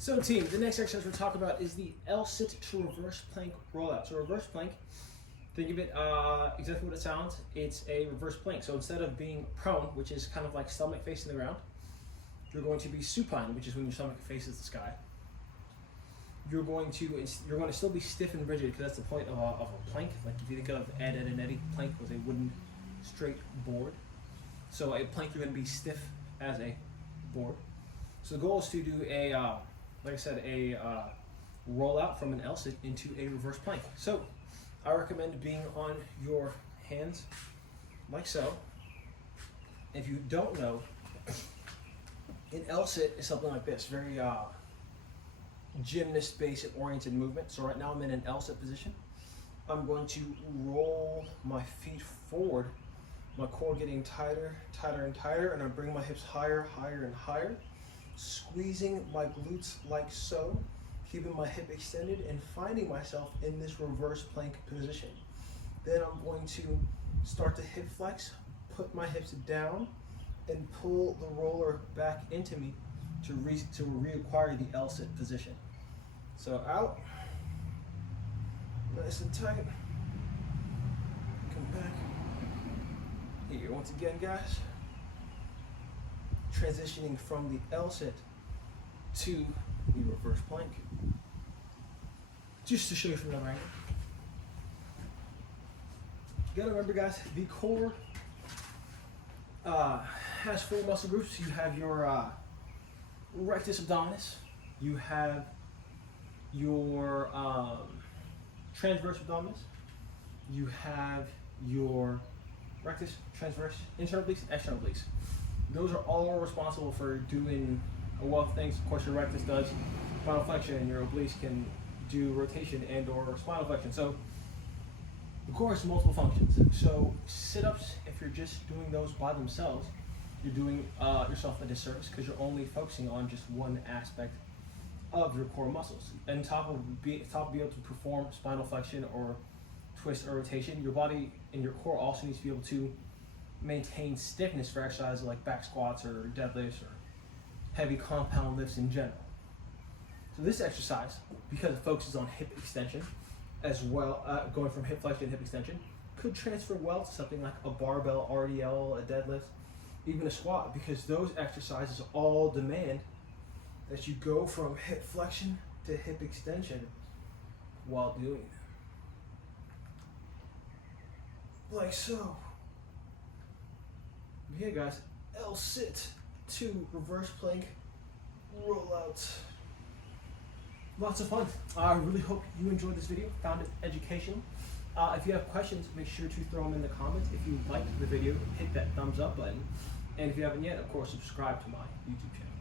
So team, the next exercise we're talking about is the L-sit to reverse plank rollout. So reverse plank, think of it exactly what it sounds. It's a reverse plank. So instead of being prone, which is kind of like stomach facing the ground, you're going to be supine, which is when your stomach faces the sky. You're going to still be stiff and rigid because that's the point of a plank. Like if you think of Ed, Edd and Eddy, plank was a wooden straight board. So a plank, you're going to be stiff as a board. So the goal is to do a like I said, a rollout from an L-sit into a reverse plank. So I recommend being on your hands like so. If you don't know, an L-sit is something like this, very gymnast basic oriented movement. So right now I'm in an L-sit position. I'm going to roll my feet forward, my core getting tighter, tighter and tighter, and I bring my hips higher, higher and higher, squeezing my glutes like so, keeping my hip extended and finding myself in this reverse plank position. Then I'm going to start to hip flex, put my hips down, and pull the roller back into me to reacquire the L-sit position. So out, nice and tight, come back. Here, once again guys, transitioning from the L-sit to the reverse plank. Just to show you from another angle. You gotta remember guys, the core has four muscle groups. You have your rectus abdominis, you have your transverse abdominis, you have your rectus, transverse, internal obliques, and external obliques. Those are all responsible for doing a wealth of things. Of course, your rectus does spinal flexion, and your obliques can do rotation and or spinal flexion. So the core has multiple functions. So sit-ups, if you're just doing those by themselves, you're doing yourself a disservice because you're only focusing on just one aspect of your core muscles. And top of being able to perform spinal flexion or twist or rotation, your body and your core also needs to be able to maintain stiffness for exercises like back squats or deadlifts or heavy compound lifts in general. So this exercise, because it focuses on hip extension as well, going from hip flexion to hip extension, could transfer well to something like a barbell RDL, a deadlift, even a squat, because those exercises all demand that you go from hip flexion to hip extension while doing it. Like so. Yeah guys, L-sit to reverse plank rollout. Lots of fun. I really hope you enjoyed this video, found it educational. If you have questions, make sure to throw them in the comments. If you liked the video, hit that thumbs up button. And if you haven't yet, of course, subscribe to my YouTube channel.